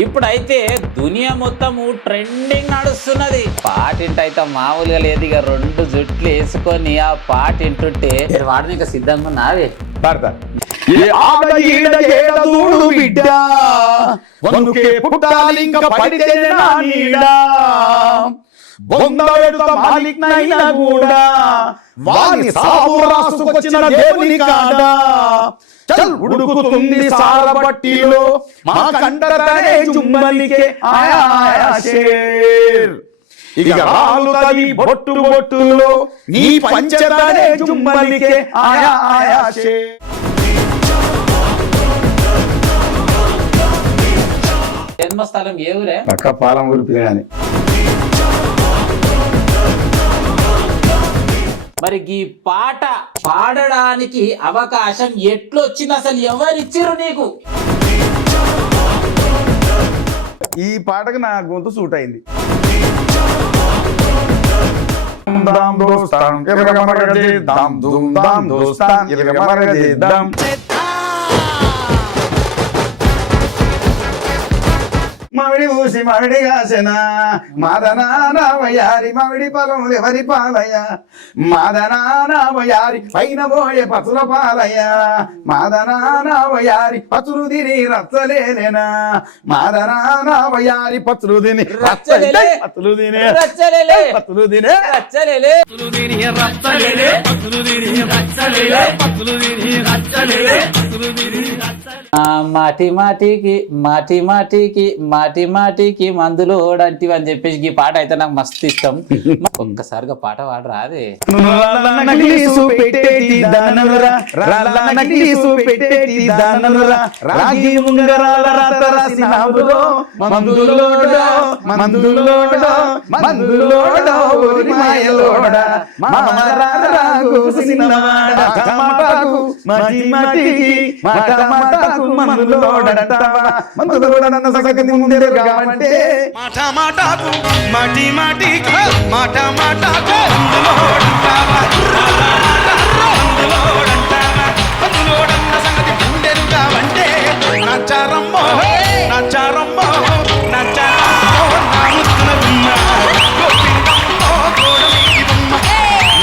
ఇప్పుడైతే దునియా మొత్తము ట్రెండింగ్ నడుస్తున్నది. పాటింటైతే మామూలుగా లేదు. ఇక రెండు జుట్లు వేసుకొని ఆ పాట వింటుంటే వాడిని ఇక సిద్ధంగా ఉన్నావే పాడతా. ఉడుకుతుంది సారబట్టిలో మా కంటతనే జుమ్మలికే ఆయా షేర్. ఇక రాలుతది బొట్టు బొట్టులో నీ పంచతనే జుమ్మలికే ఆయా షేర్. జన్మస్థలం ఏ ఊరే? పక్క పాలమూరు పిల్లని. మరి ఈ పాట పాడడానికి అవకాశం ఎట్లొచ్చింది? అసలు ఎవరిచ్చిర్రు నీకు? ఈ పాటకు నా గొంతు సూట్ అయింది. మామిడి ఊసి మామిడి కాసెనా మాదనావయారి మామిడి పొలములు ఎవరి పాలయ మాదనావయారి పైన పోయే పతుల పాలయ మాదనావయారి పతులు తిని రచ్చలేనా మాదనావయారి పతులు తిని రచ్చలేలే పతులు తినే రచ్చలేలే పతులు తినే రచ్చలేలే మాటి మాటికి మాటి మాటికి మాటి మాటికి మందులు ఓడంటివి అని చెప్పేసి ఈ పాట అయితే నాకు మస్తు ఇష్టం. ఒక్కసారిగా పాట పాట రాదే. రాగి ఉంగరాల రాత రాసినావులో మందులోడా మందులోడా మందులోడా ఓరి మాయలోడా మామరారాగు సిన్నవాడ టమాటాకు మటి మటికి మాట మాటకు మందులోడంటావా మందులోడన్న సంగతి ముందే కావంటే మాట మాటకు మటి మటికి మాట మాటకు మందులోడంటావా మందులోడంటావా మందులోడన్న సంగతి ముందే కావంటే నచ్చారమ్మో నచ్చారమ్మో నచ్చారమ్మో నా ముద్దుల గుమ్మ గోవిందమ్మో గోడమీది బొమ్మ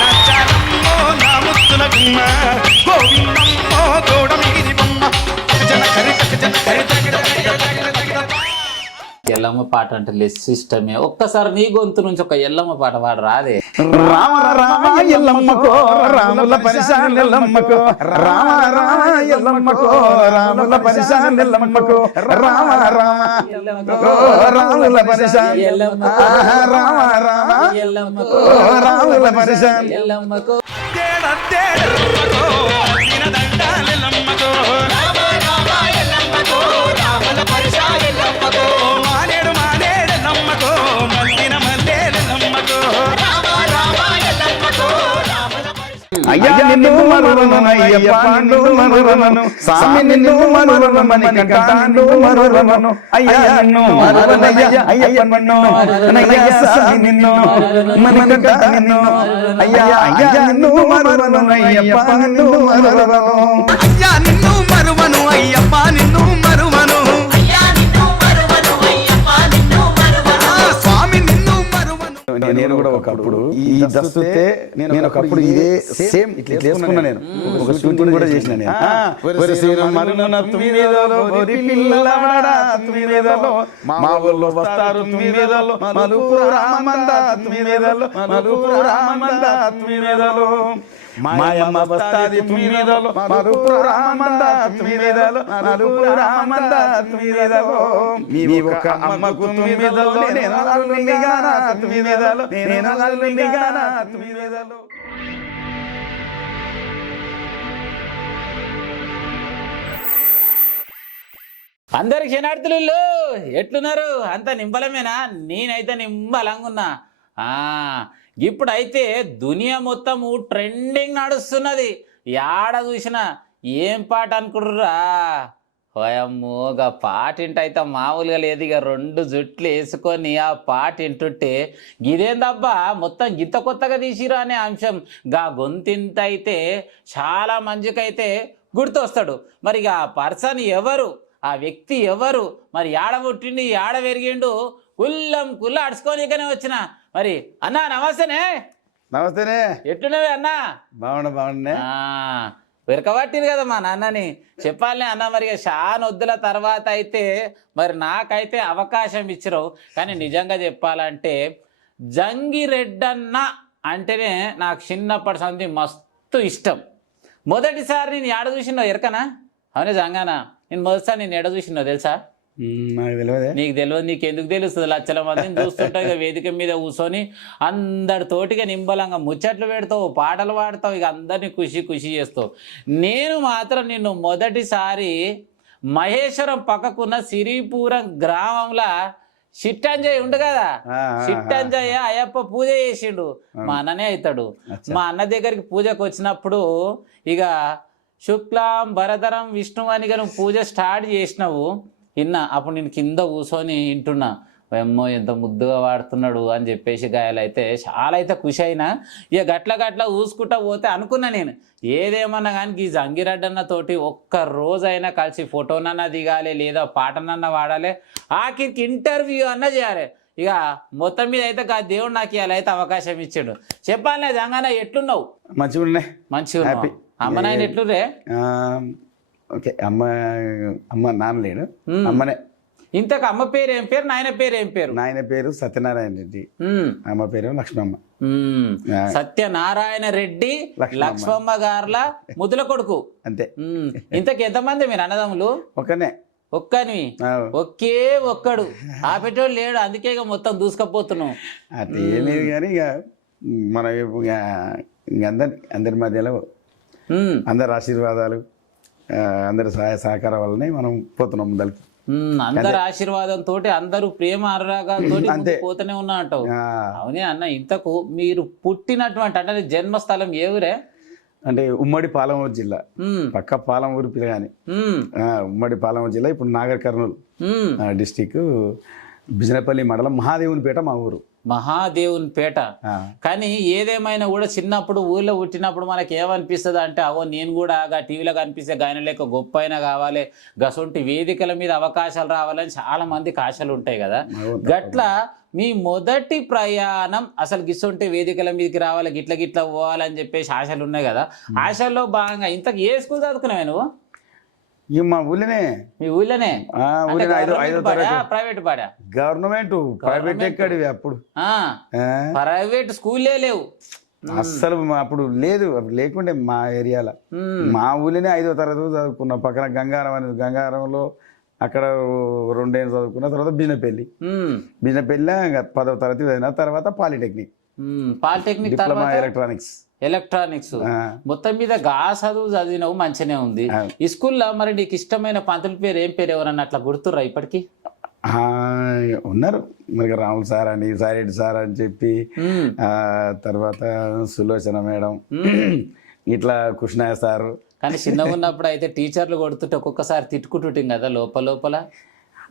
నచ్చారమ్మో నా ముద్దుల గుమ్మ గోవిందమ్మో గోడమీది బొమ్మ జన కరి జన కరి ఎల్లమ్మ పాట అంటే లెస్ ఇష్టమే. ఒక్కసారి నీ గొంతు నుంచి ఒక ఎల్లమ్మ పాట పాట రాదే. రామ రామ ఎల్లమ్మకో రాముల పరిశాన్ ఎల్లమ్మకో రామ రామ ఎల్లమ్మకో రాముల పరిశాన్ ఎల్లమ్మకో రామ రామ రాముల పరిశాన్ రామ రామ ఎల్లమ్మకో రాముల పరిశాన్ ఎల్లమ్మకో తేడమ్మకో దినదండాలెల్లమ్మకో రామ రామ ఎల్లమ్మకో రాముల పరిశాలెల్లమ్మకో మానేడు మానేడెల్లమ్మకో మల్లిన మల్లేలెల్లమ్మకో రామ రామ ఎల్లమ్మకో రాముల అయ్యా నిన్ను మరువను అయ్యప్ప నిన్ను మరువను స్వామి నిన్ను మరువను మణికంఠ నిన్ను మరువను అయ్యా నిన్ను మరువనయ్యా అయ్యప్ప నిన్ను అయ్యా స్వామి నిన్ను మణికంఠ నిన్ను అయ్యా అయ్యా నిన్ను మరువను అయ్యప్ప నిన్ను మరువను అయ్యా నిన్ను మరువను అయ్యప్ప నిన్ను మరువను అయ్యా నిన్ను మరువను అయ్యప్ప నిన్ను మరువను స్వామి నిన్ను మరువను. నేను కూడా ఒకప్పుడు ఈ దస్తుతే నేను ఒకప్పుడు ఇదే సేమ్ ఇట్లా చేసుకున్నా. నేను ఒక షూటింగ్ కూడా చేసిన. నేను మా ఊళ్ళో వస్తారు తుమ్మిదలో మలుపు రామంద తుమ్మిదలో మలుపు రామంద తుమ్మిదలో మాయమ్మ వస్తాది తుమ్మిదలో మలుపు రామంద తుమ్మిదలో మలుపు రామంద తుమ్మిదలో మీ ఒక అమ్మకు తుమ్మిదలో నేను అల్లునిగానా తుమ్మిదలో నేను అల్లునిగానా తుమ్మిదలో. అందరికి క్షణార్థులు ఎట్లున్నారు? అంత నింబలమేనా? నేనైతే నింబలంగున్నా. ఇప్పుడైతే దునియా మొత్తము ట్రెండింగ్ నడుస్తున్నది. యాడ చూసినా ఏం పాట అనుకుంటుర్రా? ఓయమ్మోగా పాట ఇంటైతే మామూలుగా లేదు. ఇక రెండు జుట్లు వేసుకొని ఆ పాట వింటుంటే గిదేందబ్బా మొత్తం గింత కొత్తగా తీసిరా అనే అంశం గా గొంతింత అయితే చాలా మంచికైతే గుర్తొస్తాడు. మరి ఆ పర్సన్ ఎవరు ఆ వ్యక్తి ఎవరు, మరి యాడ పుట్టిండి యాడ పెరిగిండు, కుల్లం కుల్ల అడుచుకోనికనే వచ్చిన. మరి అన్నా నమస్తేనే. నమస్తేనే. ఎట్లున్నవే అన్నా? బాగుండే వెరకబట్టిరు కదా మా నాన్నని. చెప్పాలనే అన్న, మరి చాలా వద్దుల తర్వాత అయితే మరి నాకైతే అవకాశం ఇచ్చిరావు. కానీ నిజంగా చెప్పాలంటే జంగిరెడ్డన్న అంటేనే నాకు చిన్నప్పటి సంది మస్తు ఇష్టం. మొదటిసారి నేను ఏడ చూసినావు ఎరకనా? అవునే జంగానా, నేను మొదటిసారి నేను ఎడ చూసినావు తెలుసా? నాకు తెలియదే. నీకు తెలియదు, నీకు ఎందుకు తెలుస్తుంది? లక్షల మందిని చూస్తుంటావు ఇక వేదిక మీద కూర్చొని అందరితోటిగా నింబలంగా ముచ్చట్లు పెడతావు, పాటలు పాడతావు, ఇక అందరినీ ఖుషి ఖుషి చేస్తావు. నేను మాత్రం నిన్ను మొదటిసారి మహేశ్వరం పక్కకున్న సిరిపురం గ్రామంలో చిట్టంజయ్ ఉండు కదా, చిట్టంజయ్య అయ్యప్ప పూజ చేసిండు. మా అన్ననే అవుతాడు. మా అన్న దగ్గరికి పూజకు వచ్చినప్పుడు ఇక శుక్లాం భరధరం విష్ణు అని నువ్వు పూజ స్టార్ట్ చేసినావు. విన్నా, అప్పుడు నేను కింద కూర్చొని వింటున్నా, ఏమో ఎంత ముద్దుగా వాడుతున్నాడు అని చెప్పేసి గాయాలైతే చాలా అయితే ఖుషి అయినా. ఇక గట్ల ఊసుకుంటా పోతే అనుకున్నా నేను, ఏదేమన్నా కానీ ఈ జంగిరెడ్డన్న తోటి ఒక్క రోజైనా కలిసి ఫోటోనన్నా దిగాలి, లేదా పాటనన్నా వాడాలి, ఆఖరికి ఇంటర్వ్యూ అన్నా చేయాలి. ఇక మొత్తం మీద అయితే దేవుడు నాకు ఇలా అయితే అవకాశం ఇచ్చాడు. చెప్పాలనే జంగాన, ఎట్లున్నావు? మంచిగా అమ్మ నాయన ఎట్లుర్రే? ఓకే. అమ్మ నాన్న లేడు, అమ్మనే. ఇంతకు అమ్మ పేరు ఏం పేరు, నాయన పేరు ఏం పేరు? నాయన పేరు సత్యనారాయణ రెడ్డి, అమ్మ పేరు లక్ష్మమ్మ. సత్యనారాయణ రెడ్డి లక్ష్మమ్మ గారుల ముద్దుల కొడుకు. అంతే. ఇంతకు ఎంతమంది మీరు అన్నదమ్ములు? ఒక్కని ఒకే ఒక్కడు, ఆ పెట్టోడు లేడు, అందుకే ఇక మొత్తం దూసుకపోతున్నావు. అట్లా ఏం లేదు కానీ ఇక మన అందరి మధ్యలో అందరి ఆశీర్వాదాలు, అందరి సహాయ సహకారం వల్లనే మనం పోతున్నాం ముందరికి. అందరి ఆశీర్వాదంతో, అందరూ ప్రేమ అనురాగంతో పోతూనే ఉన్నా అంటావు. అవునే అన్న, ఇంతకు మీరు పుట్టినటువంటి అంటే జన్మస్థలం ఏ ఊరే? అంటే ఉమ్మడి పాలమూరు జిల్లా, పక్క పాలమూరు పిల్లగాని, ఉమ్మడి పాలమూరు జిల్లా, ఇప్పుడు నాగర్ కర్నూలు డిస్టిక్, బిజినపల్లి మండలం, మహాదేవునిపేట మా ఊరు. మహాదేవునిపేట. కానీ ఏదేమైనా కూడా చిన్నప్పుడు ఊళ్ళో పుట్టినప్పుడు మనకి ఏమనిపిస్తుంది అంటే, అవో నేను కూడా టీవీలో కనిపిస్తే గాయన లేక గొప్ప అయినా కావాలి, గసొంటి వేదికల మీద అవకాశాలు రావాలని చాలా మందికి ఆశలు ఉంటాయి కదా. గట్ల మీ మొదటి ప్రయాణం అసలు గిసొంటి వేదికల మీదకి రావాలి, గిట్ల పోవాలని చెప్పేసి ఆశలు ఉన్నాయి కదా. ఆశల్లో భాగంగా ఇంతకు ఏ స్కూల్ చదువుకున్నావే నువ్వు? మా ఊళ్ళోనే. మీ ఊళ్ళోనే? ప్రైవేట్ పాడా? గవర్నమెంట్. ప్రైవేట్ ఎక్కడివి అప్పుడు? ప్రైవేట్ స్కూల్లే లేవు అస్సలు. అప్పుడు లేదు, లేకుండే మా ఏరియాలో. మా ఊళ్ళోనే 5వ తరగతి చదువుకున్నా. పక్కన గంగారం అనేది, గంగారంలో అక్కడ 2 ఏళ్ళు చదువుకున్న. తర్వాత బిజినపల్లి 10వ తరగతి చదివిన. తర్వాత పాలిటెక్నిక్ డిప్లొమా ఎలక్ట్రానిక్స్. మొత్తం మీద చదివినవు, మంచిగానే ఉంది. ఈ స్కూల్లో మరి నీకు ఇష్టమైన పంతుల పేరు ఏం పేరు? ఎవరన్నా అట్లా గుర్తుర్రా ఇప్పటికి? ఉన్నారు మరి, రాములు సార్ అని, సారెడ్డి సార్ అని చెప్పి, తర్వాత సులోచన మేడం, ఇట్లా కృష్ణయ్య సారు. కానీ చిన్నగా ఉన్నప్పుడు అయితే టీచర్లు కొడుతుంటే ఒక్కొక్కసారి తిట్టుకుంటుంటాం కదా లోపల.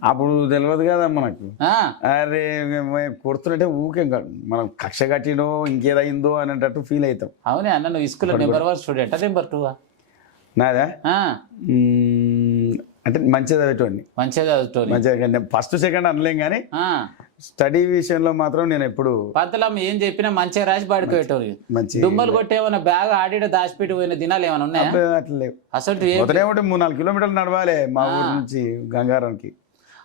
అప్పుడు తెలియదు కదా మనకు. అరే కొడుతున్నట్టే ఊకే మనం కక్ష కట్టినో ఇంకేదైందో అనేటట్టు ఫీల్ అవుతాం. అవునే అన్న, నువ్వు స్కూల్లో నెంబర్ 1 స్టూడెంట్, నెంబర్ 2? నాదా అంటే మంచిగా చదివేటోండి. మంచిగా ఫస్ట్ సెకండ్ అనలేం కానీ స్టడీ విషయంలో మాత్రం నేను ఎప్పుడు పంతలమ్మ ఏం చెప్పినా మంచిగా రాసి పడుకోటోని. దుమ్మలు కొట్టేమన్నా బ్యాగ్ ఆడిడ దాచిపెట్టి పోయిన దినాలు ఏమైనా ఉన్నాయా? అట్లా లేవు. అసలు 3-4 కిలోమీటర్లు నడవాలి మా ఊరు నుంచి గంగారానికి.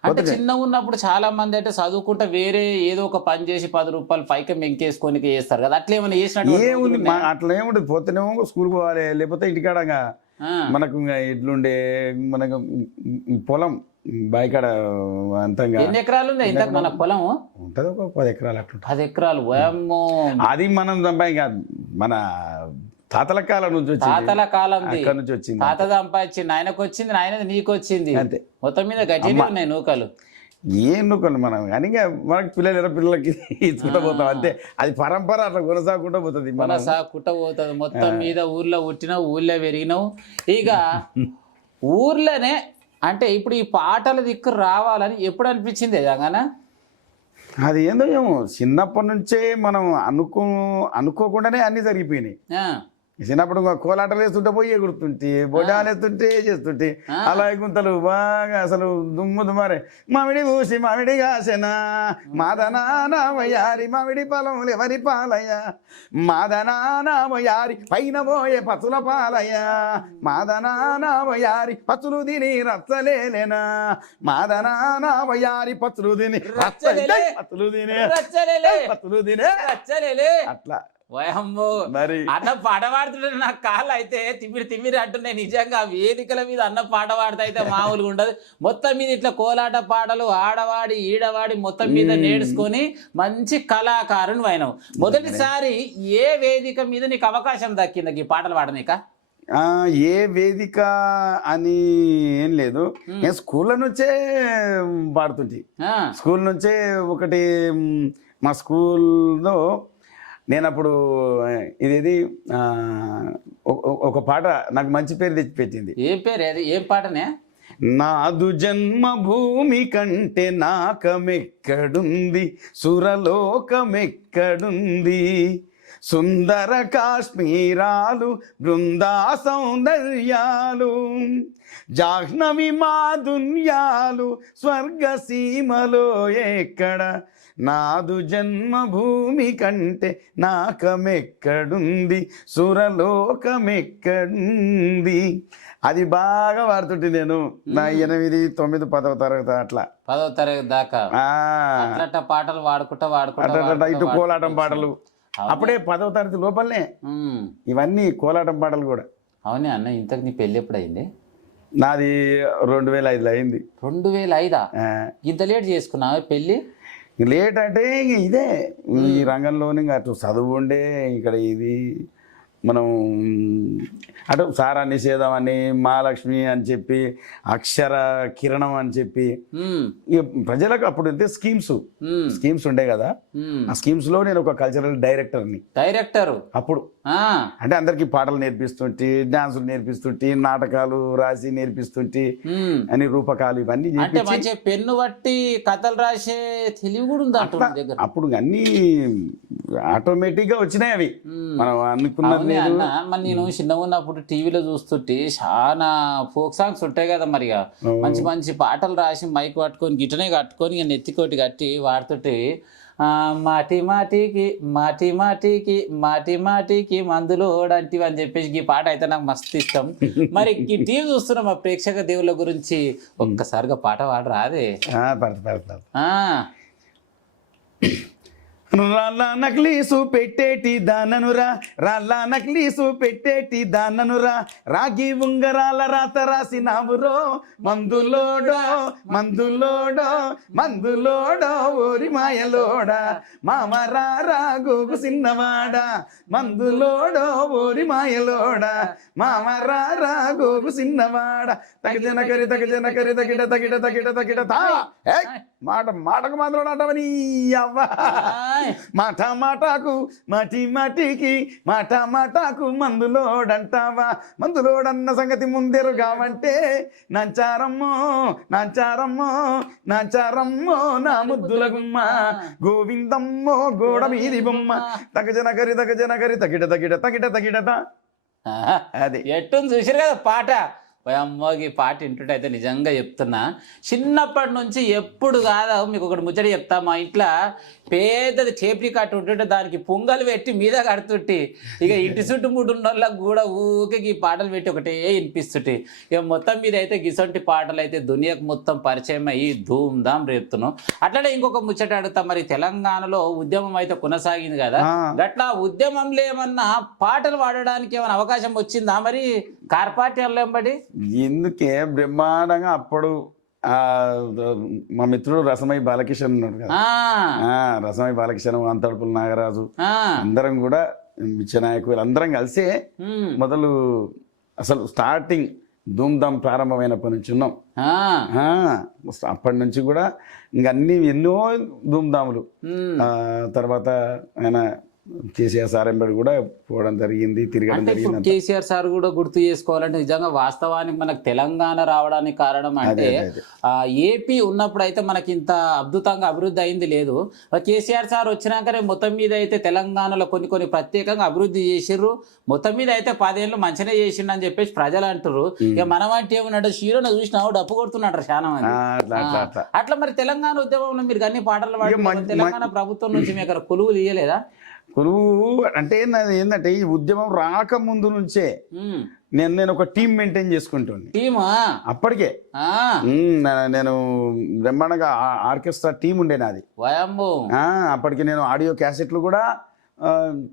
అంటే చిన్నగా ఉన్నప్పుడు చాలా మంది అంటే చదువుకుంటే వేరే ఏదో ఒక పని చేసి 10 రూపాయలు పైకి మెంకేసుకొని చేస్తారు కదా, అట్లా ఏమైనా చేసినట్టు? ఏముంది అట్లా ఏముంటుంది, పోతేనేమో స్కూల్కి పోవాలి, లేకపోతే ఇంటికాడగా మనకు ఇట్లుండే మనకు పొలం బాయికాడ అంతంగా. ఎన్ని ఎకరాలు ఉంది ఇంత మన పొలం? ఉంటది ఒక 10 ఎకరాలు అట్లా. 10 ఎకరాలు. అది మనం సంపాది కాదు, మన తాతల కాలం నుంచి వచ్చింది. తాతల కాలం నుంచి వచ్చింది. తాత సంపాదించింది, ఆయనకు వచ్చింది, ఆయన నీకు వచ్చింది. అంతే. మొత్తం మీద గట్టిగా ఉన్నాయి నూకలు. ఏం నూకలు మనం కానీ మనకి పిల్లలకి ఇచ్చుకుంటా పోతాం అంతే. అది పరంపర అట్లా కొనసాగుకుంటా పోతుంది. మొత్తం మీద ఊర్లో పుట్టినావు, ఊళ్ళో పెరిగినావు. ఇక ఊర్లోనే అంటే ఇప్పుడు ఈ పాటల దిక్కు రావాలని ఎప్పుడు అనిపించింది జగన్? అది ఏందో ఏమో చిన్నప్పటి నుంచే మనం అనుకోకుండానే అన్ని జరిగిపోయినాయి. చిన్నప్పుడు ఇంకా కోలాటలు వేస్తుంటే పోయి ఎగురుతుంటే బొడాలు వేస్తుంటే చేస్తుంటే అలా గుంతలు బాగా అసలు దుమ్ము దుమారే మామిడి పూసి మామిడి కాసెనా మాదనా వయారి మామిడి పొలములు ఎవరి పాలయ్య మాదనా వయారి పైన పోయే పచ్చుల పాలయ్య మాదనా వయారి పచ్చులు తిని రచ్చలేనా మాదనా వయారి పచ్చులు తిని పచ్చులు తినే పచ్చులు తినే అట్లా వయమ్మో మరి అన్న పాట పాడుతుంటే నాకు కాళ్ళు అయితే తిమ్మిరి అంటున్నాయి. నిజంగా వేదికల మీద అన్న పాట పాడితే అయితే మామూలుగా ఉండదు. మొత్తం మీద ఇట్లా కోలాట పాటలు ఆడవాడి ఈడవాడి మొత్తం మీద నేర్చుకొని మంచి కళాకారుని అయినావు. మొదటిసారి ఏ వేదిక మీద నీకు అవకాశం దక్కింది ఈ పాటలు పాడనీక? ఏ వేదిక అని ఏం లేదు, నేను స్కూళ్ళ నుంచే పాడుతుంటే. స్కూల్ నుంచే ఒకటి మా స్కూల్లో నేను అప్పుడు ఇదేది ఒక పాట నాకు మంచి పేరు తెచ్చి పెట్టింది. ఏం పేరు అది? ఏం పాటనే? నాదు జన్మభూమి కంటే నాకమెక్కడుంది సురలోకమెక్కడుంది సుందర కాశ్మీరాలు బృందా సౌందర్యాలు జాహ్నవి మాధున్యాలు స్వర్గసీమలో ఎక్కడ నాదు జన్మభూమి కంటే నాకమెక్కడుంది సురలోకమెక్కడుంది. అది బాగా వాడుతుంటే నేను నా 8, 9, 10వ తరగతి అట్లా 10వ తరగతి దాకా అట్లా పాటలు వాడుకుంటా ఇటు కోలాటం పాటలు అప్పుడే 10వ తరగతి లోపలనే ఇవన్నీ కోలాటం పాటలు కూడా. అవునే అన్న, ఇంతకు నీ పెళ్ళి ఎప్పుడు అయింది? నాది 2005లో అయింది. 2005? ఇంత లేట్ చేసుకున్నావు పెళ్ళి? లేట్ అంటే ఇదే ఈ రంగంలోనే అటు చదువు ఉండే ఇక్కడ ఇది మనం అటు సారా నిషేధం అని మహాలక్ష్మి అని చెప్పి అక్షర కిరణం అని చెప్పి ఇక ప్రజలకు అప్పుడు అయితే స్కీమ్స్ ఉండే కదా. ఆ స్కీమ్స్ లో నేను ఒక కల్చరల్ డైరెక్టర్ అప్పుడు. అంటే అందరికి పాటలు నేర్పిస్తుంటే, డాన్సులు నేర్పిస్తుంటే, నాటకాలు రాసి నేర్పిస్తుంటే అని రూపకాలు ఇవన్నీ పెన్ను బట్టి కథలు రాసే తెలివి కూడా ఉంది అప్పుడు. అన్ని ఆటోమేటిక్ గా వచ్చినాయి అవి మనం అనుకున్నది. నేను చిన్నగా ఉన్నప్పుడు టీవీలో చూస్తుంటే చాలా ఫోక్ సాంగ్స్ ఉంటాయి కదా, మరి మంచి మంచి పాటలు రాసి మైక్ పట్టుకొని గిటనే కట్టుకొని నెత్తికోటి కట్టి వాడుతుంటే మాటి మాటికి మాటి మాటికి మాటి మాటికి మందులు ఓడంటివి అని చెప్పేసి ఈ పాట అయితే నాకు మస్తు ఇష్టం. మరి ఈ టీవీ చూస్తున్నా మా ప్రేక్షక దేవుళ్ళ గురించి ఒక్కసారిగా పాట పాడరా? అదే రాళ్ళ నక్లీసు పెట్టేటి దాననురా రాళ్ళ నక్లీసు పెట్టేటి దాననురా రాగి ఉంగరాల రాత రాసినావురో మందులోడో మందులోడో మందులోడో ఓరి మాయలోడా మామరారా గోగు సిన్నవాడా మందులోడో ఓరి మాయలోడా మామరారా గోగు సిన్నవాడా తగజన కరి తగిట తగిట తగిట తగిట మాటకు మాత్రం నాటవని అవ్వ మాట మాటకు మాటి మాటికి మాట మాటకు మందులోడంటావా మందులోడన్న సంగతి ముందెరుగావంటే నాంచారమ్మో నాంచారమ్మో నాంచారమ్మో నా ముద్దుల గుమ్మ గోవిందమ్మో గోడ మీది బొమ్మ తగజన కరి తగిట తగిట తగిట తగిటత. అది ఎట్టుంది చూసారు కదా పాట. అమ్మోగి పాట వింటుంటే అయితే నిజంగా చెప్తున్నా, చిన్నప్పటి నుంచి ఎప్పుడు కాదా మీకు ఒకటి ముచ్చట చెప్తా. మా ఇంట్లో పెద్దది టేప్ రికార్డు ఉంటుంటే దానికి పొంగలు పెట్టి మీద కడుతుంటే ఇక ఇంటి చుట్టుముట్టు ఉన్న వాళ్ళకి కూడా ఊకే ఈ పాటలు పెట్టి ఒకటే వినిపిస్తుంటే ఇక మొత్తం మీద అయితే గిసొంటి పాటలు అయితే దునియాకు మొత్తం పరిచయం అయ్యి ధూమ్ధాం రేపుతున్నాం. అట్లనే ఇంకొక ముచ్చట అడుగుతా, మరి తెలంగాణలో ఉద్యమం అయితే కొనసాగింది కదా, అట్లా ఉద్యమంలో ఏమన్నా పాటలు పాడడానికి ఏమైనా అవకాశం వచ్చిందా మరి కార్పాటి బడి? ఎందుకే బ్రహ్మాండంగా అప్పుడు మా మిత్రుడు రసమై బాలకిషన్ ఉన్నాడు కదా, రసమై బాలకిషన్, అంతడుపుల నాగరాజు అందరం కూడా నాయకులు అందరం కలిసే మొదలు అసలు స్టార్టింగ్ ధూమ్ధాం ప్రారంభమైనప్పటి నుంచి ఉన్నాం. అప్పటి నుంచి కూడా ఇంక అన్ని ఎన్నో ధూమ్ధాములు. తర్వాత ఆయన కేసీఆర్ సార్ ఎంబడి కూడా పోవడం జరిగింది, తిరగడం అంటే ఇప్పుడు జరిగింది. కేసీఆర్ సార్ కూడా గుర్తు చేసుకోవాలంటే నిజంగా వాస్తవానికి మనకు తెలంగాణ రావడానికి కారణం అంటే ఏపీ ఉన్నప్పుడు అయితే మనకి ఇంత అద్భుతంగా అభివృద్ధి అయింది లేదు. కేసీఆర్ సార్ వచ్చినాకనే మొత్తం మీద అయితే తెలంగాణలో కొన్ని ప్రత్యేకంగా అభివృద్ధి చేసిర్రు. మొత్తం మీద అయితే 10 ఏళ్ళు మంచిగా చేసిండు అని చెప్పేసి ప్రజలు అంటారు. ఇక మనం అంటే ఏమన్నాడు, షీరోను చూసినావు డప్పు కొడుతున్నాడు చాలా మంది. అట్లా మరి తెలంగాణ ఉద్యమంలో మీరు అన్ని పాటలు పాడి తెలంగాణ ప్రభుత్వం నుంచి మీకు కొలువులు ఇయ్యలేదా? కొలువు అంటే నాది ఏంటంటే ఈ ఉద్యమం రాకముందు నుంచే నేను ఒక టీం మెయింటైన్ చేసుకుంటాను. టీమా? అప్పటికే నేను బ్రహ్మాండంగా ఆర్కెస్ట్రా టీం ఉండే నాది. అప్పటికి నేను ఆడియో క్యాసెట్లు కూడా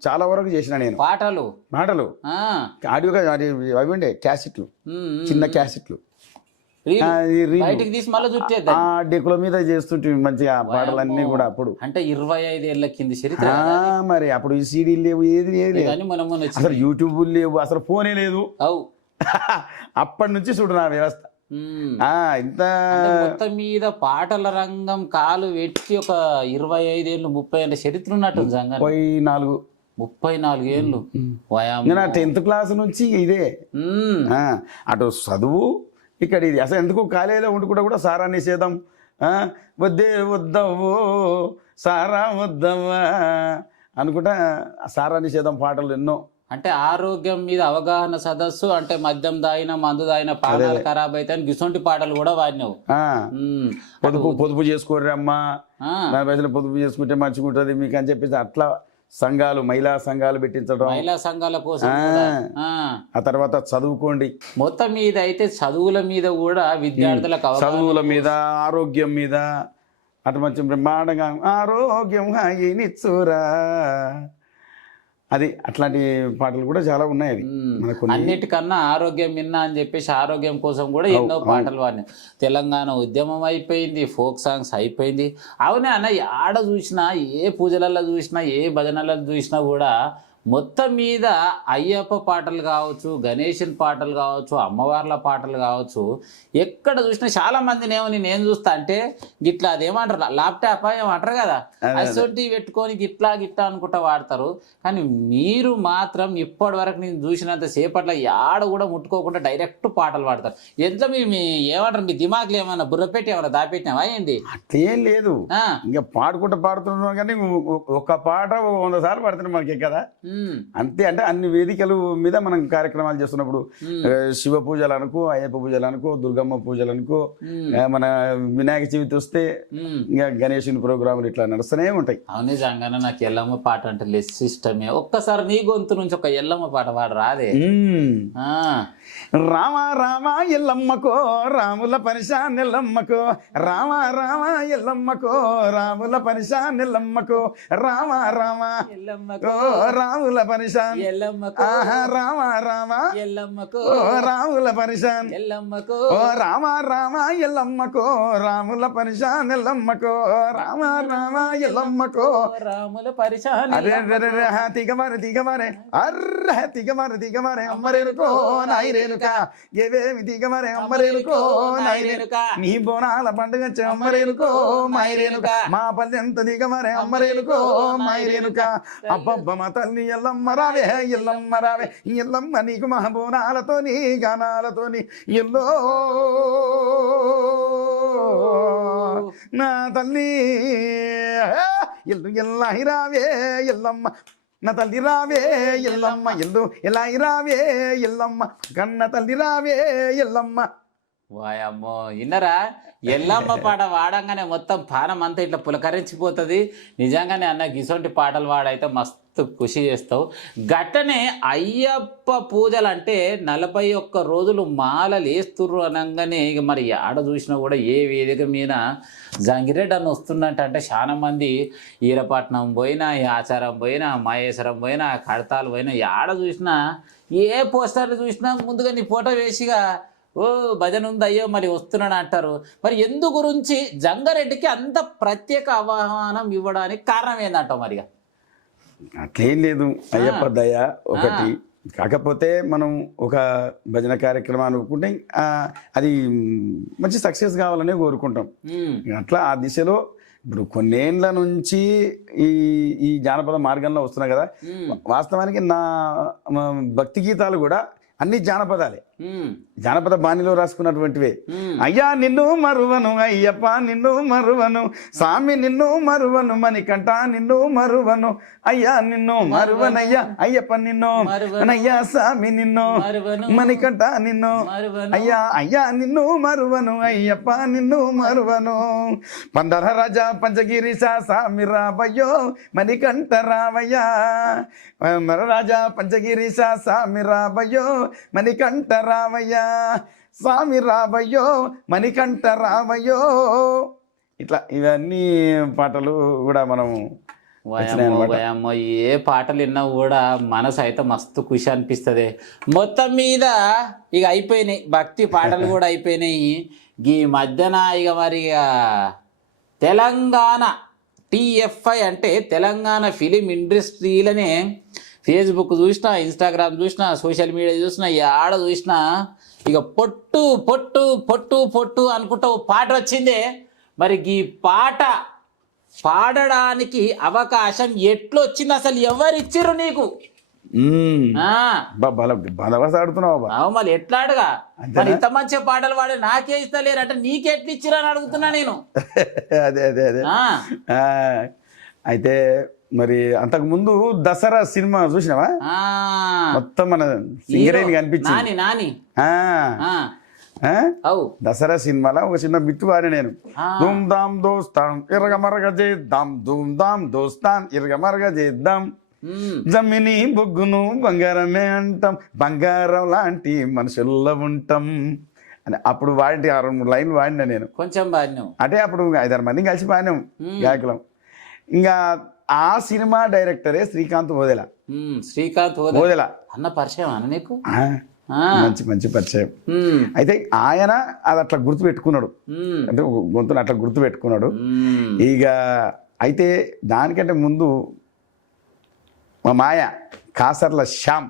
చాలా వరకు చేసిన. నేను పాటలు ఆడియో అవి ఉండే క్యాసెట్లు, చిన్న క్యాసెట్లు డెకుల మీద చేస్తుంటే మంచిగా పాటలన్నీ కూడా. అప్పుడు అంటే 25 ఏళ్ల కింది చరిత్ర మరి. అప్పుడు ఈ సీడీలు లేవు, ఏది లేదు, అసలు యూట్యూబ్ లేవు, అసలు ఫోనే లేదు. అప్పటి నుంచి చూడు నా వ్యవస్థ ఇంత మొత్తం మీద పాటల రంగం కాలు పెట్టి ఒక 25 ఏళ్ళు 30 ఏళ్ళ చరిత్ర ఉన్నట్టు. 34 ఏళ్ళు 10th క్లాస్ నుంచి ఇదే. అటు చదువు, ఇక్కడ ఇది. అసలు ఎందుకు కాలేజీలో ఉండుకుంటా కూడా సారా నిషేధం, వద్దే వద్దవో సారా వద్దవా అనుకుంటా సారా నిషేధం పాటలు ఎన్నో. అంటే ఆరోగ్యం మీద అవగాహన సదస్సు, అంటే మద్యం దాయిన మందు దాయిన పాటలు ఖరాబ్ అయితే గిసొంటి పాటలు కూడా వాడినావు. పొదుపు చేసుకోర్రి అమ్మా, 40 పైసలు పొదుపు చేసుకుంటే మంచిగా ఉంటుంది మీకు అని చెప్పేసి అట్లా సంఘాలు, మహిళా సంఘాలు పెట్టించడం, మహిళా సంఘాల కోసం. ఆ తర్వాత చదువుకోండి. మొత్తం మీద అయితే చదువుల మీద కూడా విద్యార్థులకు చదువుల మీద, ఆరోగ్యం మీద అటు మంచి బ్రహ్మాండంగా ఆరోగ్యం నిచ్చురా అది. అట్లాంటి పాటలు కూడా చాలా ఉన్నాయి. అవి అన్నిటికన్నా ఆరోగ్యం విన్నా అని చెప్పేసి ఆరోగ్యం కోసం కూడా ఎన్నో పాటలు వాడినాయి. తెలంగాణ ఉద్యమం అయిపోయింది, ఫోక్ సాంగ్స్ అయిపోయింది. అవునే అన్న, ఆడ చూసినా, ఏ పూజలలో చూసినా, ఏ భజనలలో చూసినా కూడా మొత్తం మీద అయ్యప్ప పాటలు కావచ్చు, గణేషన్ పాటలు కావచ్చు, అమ్మవార్ల పాటలు కావచ్చు, ఎక్కడ చూసినా చాలా మందిని నేను చూస్తా అంటే గిట్లా అదేమంటారు ల్యాప్టాప్ ఏమంటారు కదా, అసొంటి పెట్టుకొని గిట్లా అనుకుంటా వాడతారు. కానీ మీరు మాత్రం ఇప్పటి వరకు నేను చూసినంత సేపట్ల ఆడ కూడా ముట్టుకోకుండా డైరెక్ట్ పాటలు పాడతారు. ఎంత మీ ఏమంటారు, మీ దిమాగ్లు ఏమన్నా బుర్రపెట్టి ఏమన్నా దాపెట్టినావా ఏంటి? అట్లేం లేదు, ఇంకా పాడుకుంటా కానీ ఒక పాట 100 సార్లు పాడుతున్నాం మనకి కదా. అంతే. అంటే అన్ని వేదికల మీద మనం కార్యక్రమాలు చేస్తున్నప్పుడు శివ పూజలు అనుకో, అయ్యప్ప పూజలు అనుకో, దుర్గమ్మ పూజలు అనుకో, మన వినాయక చవితి వస్తే ఇంకా గణేశుని ప్రోగ్రాములు ఇట్లా నడుస్తూనే ఉంటాయి. అవును, నిజంగానే నాకు ఎల్లమ్మ పాట అంటే లెస్ ఇష్టమే. ఒక్కసారి నీ గొంతు నుంచి ఒక ఎల్లమ్మ పాట పాట రాదే? రామ రామ ఎల్లమ్మకో రాముల పరిశాన్ ఎల్లమ్మకో, రామ రామ ఎల్లమ్మకో రాముల పరిశాన్ ఎల్లమ్మకో, రామ రామ ఎల్లమ్మకో రాముల పరిశాన్ ఎల్లమ్మకో, రామ రామ ఎల్లమ్మకో రాముల పరిశాన్ ఎల్లమ్మకో, రామ రామ ఎల్లమ్మకో రాముల పరిశాన్ ఎల్లమ్మకో, రామ రామ ఎల్లమ్మకో రాముల పరిశాన్. అరే దిగమరే అర్ర దిగమరే అమ్మరేనుకో నాయరేనుకా, ఏవేమి దిగమరే అమ్మరేనుకో నాయరేనుకా, నీ బోనాల పండుగ అమ్మరేనుకో మాయరేనుకా, మా పల్లె ఎంత దిగమరే అమ్మరేనుకో మాయరేనుకా, అబ్బబ్బ మా తల్లి ఎల్లమ్మ రావే ఎల్లమ్మ రావే ఎల్లమ్మ, నీకు మా బోనాలతోని గానాలతోని ఎల్లో నా తల్లి ఎల్లు ఎల్లాయి రావే ఎల్లమ్మ, నా తల్లి రావే ఎల్లమ్మ, ఎల్లు ఎల్లాయి రావే ఎల్లమ్మ, కన్న తల్లి రావే ఎల్లమ్మ. వాయమ్మో, ఇన్నరా ఎల్లమ్మ పాట వాడంగానే మొత్తం పానం అంతా ఇట్లా పులకరించిపోతుంది. నిజంగానే అన్న గిసొంటి పాటలు వాడైతే మస్తు ఖుషి చేస్తావు. గట్టనే అయ్యప్ప పూజలు అంటే 41 రోజులు మాలలు వేస్తుర్రు అనగానే ఇక మరి ఆడ చూసినా కూడా ఏ వేదిక మీద జంగిరెడ్డి అని వస్తున్నట్టు అంటే చాలా మంది ఈరపట్నం పోయినా, ఆచారం పోయినా, మహేశ్వరం పోయినా, కడతాలు పోయినా, ఆడ చూసినా ఏ పోస్టర్లు చూసినా ముందుగా నీ ఫోటో వేసిగా ఓ భజన ఉంది అయ్యో మరి వస్తున్నాడు అంటారు. మరి ఎందు గురించి జంగారెడ్డికి అంత ప్రత్యేక ఆహ్వానం ఇవ్వడానికి కారణం ఏందంటావు? మరిగా అట్లేం లేదు, అయ్యప్ప దయ ఒకటి. కాకపోతే మనం ఒక భజన కార్యక్రమాన్ని ఒప్పుకుంటే అది మంచి సక్సెస్ కావాలనే కోరుకుంటాం. అట్లా ఆ దిశలో ఇప్పుడు కొన్నేళ్ల నుంచి ఈ ఈ జానపద మార్గంలో వస్తున్నా కదా. వాస్తవానికి నా భక్తి గీతాలు కూడా అన్ని జానపదాలే, జానపద బాణిలో రాసుకున్నటువంటివే. అయ్యా నిన్ను మరువను అయ్యప్ప నిన్ను మరువను, స్వామి నిన్ను మరువను, మణికంఠ నిన్ను మరువను, అయ్యా నిన్ను మరువనయ్యా అయ్యప్ప నిన్ను అయ్యా, స్వామి నిన్ను మణికంఠ నిన్ను అయ్యా, అయ్యా నిన్ను మరువను అయ్యప్ప నిన్ను మరువను. పందర రాజా పంచగిరి స్వామి రావయ్యో మణికంఠ రావయ్యా, రాజా పంచగిరి స్వామి రావయ్యో మణికంఠ రావయ్యా, స్వామి రావయ్యో మణికంఠ రావయ్యో. ఇట్లా ఇవన్నీ పాటలు కూడా మనం వయమ్మో ఏ పాటలు విన్నా కూడా మనసు అయితే మస్తు ఖుషి అనిపిస్తుంది. మొత్తం మీద ఇక అయిపోయినాయి భక్తి పాటలు కూడా అయిపోయినాయి. ఈ మధ్యన ఇక మరి తెలంగాణ TFI అంటే తెలంగాణ ఫిలిం ఇండస్ట్రీలనే ఫేస్బుక్ చూసినా, ఇన్స్టాగ్రామ్ చూసినా, సోషల్ మీడియా చూసినా, ఆడ చూసినా ఇక పొట్టు పొట్టు పొట్టు పొట్టు అనుకుంటా పాట వచ్చిందే. మరి ఈ పాట పాడడానికి అవకాశం ఎట్లొచ్చింది, అసలు ఎవరిచ్చిర్రు నీకు? మళ్ళీ ఎట్లా అడగా, మరి ఇంత మంచి పాటలు పాడే నాకే ఇస్తలేరు అంటే నీకెట్లు ఇచ్చిర్రు అని అడుగుతున్నా నేను. అదే అదే అదే అయితే మరి అంతకు ముందు దసరా సినిమా చూసినావా? మొత్తం మన సింగరేణి కనిపించింది. దసరా సినిమాలో ఒక చిన్న బిట్టు వాడి నేను, ధూమ్ ధామ్ దోస్తాం ఇరగ మరగ చేద్దాం, ధూమ్ ధామ్ దోస్తాం ఇరగ మరగ చేద్దాం, జమ్మిని బొగ్గును బంగారమే అంటాం, బంగారం లాంటి మనుషుల్లో ఉంటాం అని అప్పుడు వాడి 2-3 లైన్లు వాడినా నేను. కొంచెం వాడినాం అంటే అప్పుడు 5-6 మంది కలిసి పాడినాం గాయకులం. ఇంకా ఆ సినిమా డైరెక్టరే శ్రీకాంత్ ఓదెల. శ్రీకాంత్ ఓదెల అన్న పరిచయం అన్న నీకు? మంచి మంచి పరిచయం. అయితే ఆయన అది అట్లా గుర్తు పెట్టుకున్నాడు, అంటే గొంతును అట్లా గుర్తు పెట్టుకున్నాడు. ఇక అయితే దానికంటే ముందు మా మాయ కాసర్ల శ్యామ్,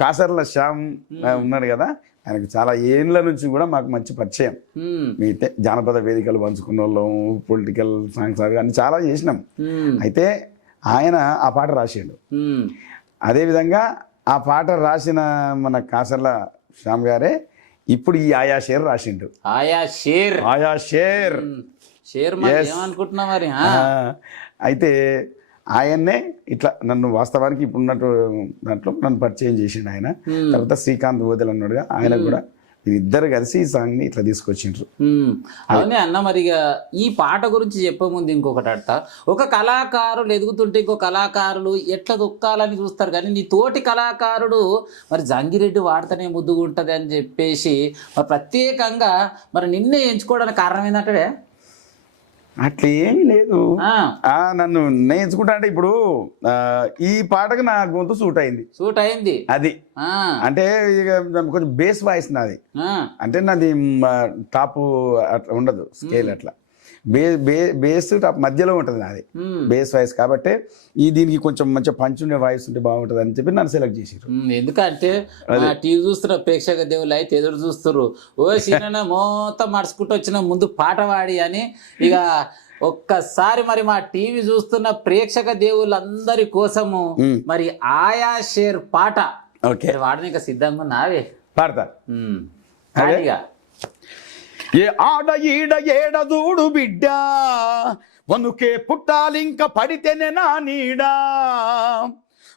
కాసర్ల శ్యామ్ ఉన్నాడు కదా, ఆయనకు చాలా ఏళ్ళ నుంచి కూడా మాకు మంచి పరిచయం. మిగతా జానపద వేదికలు పంచుకున్న వాళ్ళం, పొలిటికల్ సాంగ్స్ అవి అన్ని చాలా చేసినాం. అయితే ఆయన ఆ పాట రాసిండు. అదేవిధంగా ఆ పాట రాసిన మన కాసర్ల శ్యామ్ గారే ఇప్పుడు ఈ ఆయా షేర్ రాసిండు. ఆయా షేర్ అయితే ఆయన్నే ఇట్లా నన్ను వాస్తవానికి ఇప్పుడున్నట్టు దాంట్లో నన్ను పరిచయం చేసిండు ఆయన. తర్వాత శ్రీకాంత్ ఓదెల అన్నాడుగా, ఆయన కూడా ఇద్దరు కలిసి ఈ సాంగ్ ని ఇట్లా తీసుకొచ్చిండ్రు. అవునే అన్న, మరి ఈ పాట గురించి చెప్పే ముందు ఇంకొకటి అట్ట, ఒక కళాకారులు ఎదుగుతుంటే ఇంకో కళాకారులు ఎట్లా దొక్కాలని చూస్తారు, కానీ నీ తోటి కళాకారుడు మరి జంగిరెడ్డి వాడితేనే ముద్దుగా ఉంటుంది అని చెప్పేసి మరి ప్రత్యేకంగా మరి నిన్నే ఎంచుకోవడానికి కారణం ఏంటంటే? అట్లా ఏమీ లేదు, నన్ను నేర్చుకుంటా అంటే ఇప్పుడు ఈ పాటకు నా గొంతు సూట్ అయింది అది. అంటే ఇక కొంచెం బేస్ వాయిస్ నాది, అంటే నాది టాప్ అట్లా ఉండదు స్కేల్, అట్లా బేస్ టాప్ మధ్యలో ఉంటుంది నాది బేస్ వాయిస్. కాబట్టి ఈ దీనికి కొంచెం మంచి పంచ్ ఉండే వాయిస్ ఉంటే బాగుంటుంది అని చెప్పి నన్ను సెలెక్ట్ చేసారు. ఎందుకంటే టీవీ చూస్తున్న ప్రేక్షక దేవుళ్ళు అయితే ఎదురు చూస్తారు, ఓ సీన మొత్తం మడుచుకుంటూ వచ్చిన ముందు పాట వాడి అని. ఇక ఒక్కసారి మరి మా టీవీ చూస్తున్న ప్రేక్షక దేవుళ్ళందరి కోసము మరి ఆయా షేర్ పాట వాడని సిద్ధంగా నావే పాడతా. ఏ ఆడ ఈడ ఏడ చూడు బిడ్డ, వనుకే పుట్టాలింక పడితేనే నా నీడా,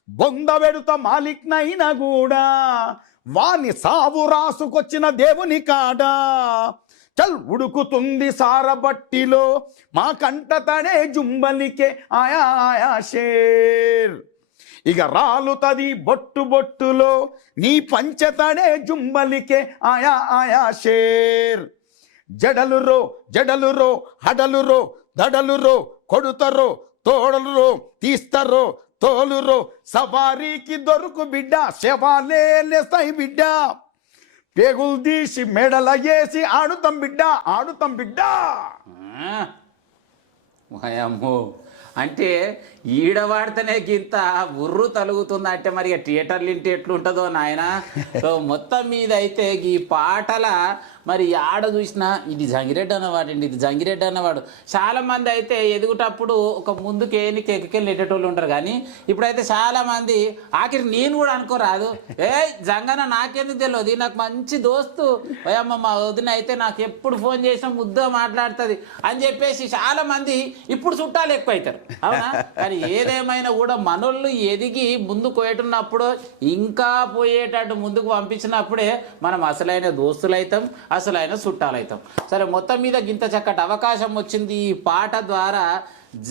బొంద వెడుత మాలిక్నైనా కూడా వాని సావు రాసుకొచ్చిన దేవుని కాడా, చల్ ఉడుకుతుంది సారబట్టిలో మా కంటతనే జుంబలికే ఆయా ఆయా షేర్, ఇక రాలుతది బొట్టు బొట్టులో నీ పంచతనే జుంబలికే ఆయా ఆయా షేర్, జడలురో జడలురో హడలురో దడలురో కొడుతరో తోడలురో తీస్తరో తోలురో సవారీకి దొరుకు బిడ్డ, శవాలే లేస్తాయి బిడ్డ, పేగులు తీసి మెడల వేసి ఆడుతాం బిడ్డ ఆడుతాం బిడ్డ. అమ్మో, అంటే ఈడ వాడితేనే గింత ఉర్రు తలుగుతుంది అంటే మరి ఇక థియేటర్లు ఇంటి ఎట్లుంటుందో నాయన. సో మొత్తం మీద అయితే ఈ పాటల మరి ఆడ చూసినా ఇది జంగిరెడ్డి అన్నవాడండి, ఇది జంగిరెడ్డి అన్నవాడు. చాలా మంది అయితే ఎదుగుటప్పుడు ఒక ముందుకు ఏనికి ఎక్కకెళ్ళి నెట్టేటోళ్ళు ఉంటారు, కానీ ఇప్పుడైతే చాలా మంది ఆఖరి నేను కూడా అనుకోరాదు, జంగన నాకెందుకు తెలియదు, నాకు మంచి దోస్తు అమ్మ మా వదిన అయితే నాకు ఎప్పుడు ఫోన్ చేసినా ముద్దుగా మాట్లాడుతుంది అని చెప్పేసి చాలా మంది ఇప్పుడు చుట్టాలు ఎక్కువ అవుతారు, అవునా? కానీ ఏదేమైనా కూడా మనోళ్ళు ఎదిగి ముందుకు పోయేటున్నప్పుడు ఇంకా పోయేటట్టు ముందుకు పంపించినప్పుడే మనం అసలైన దోస్తులు అవుతాం, అసలైన చుట్టాలు అవుతాం. సరే మొత్తం మీద గింత చక్కటి అవకాశం వచ్చింది ఈ పాట ద్వారా.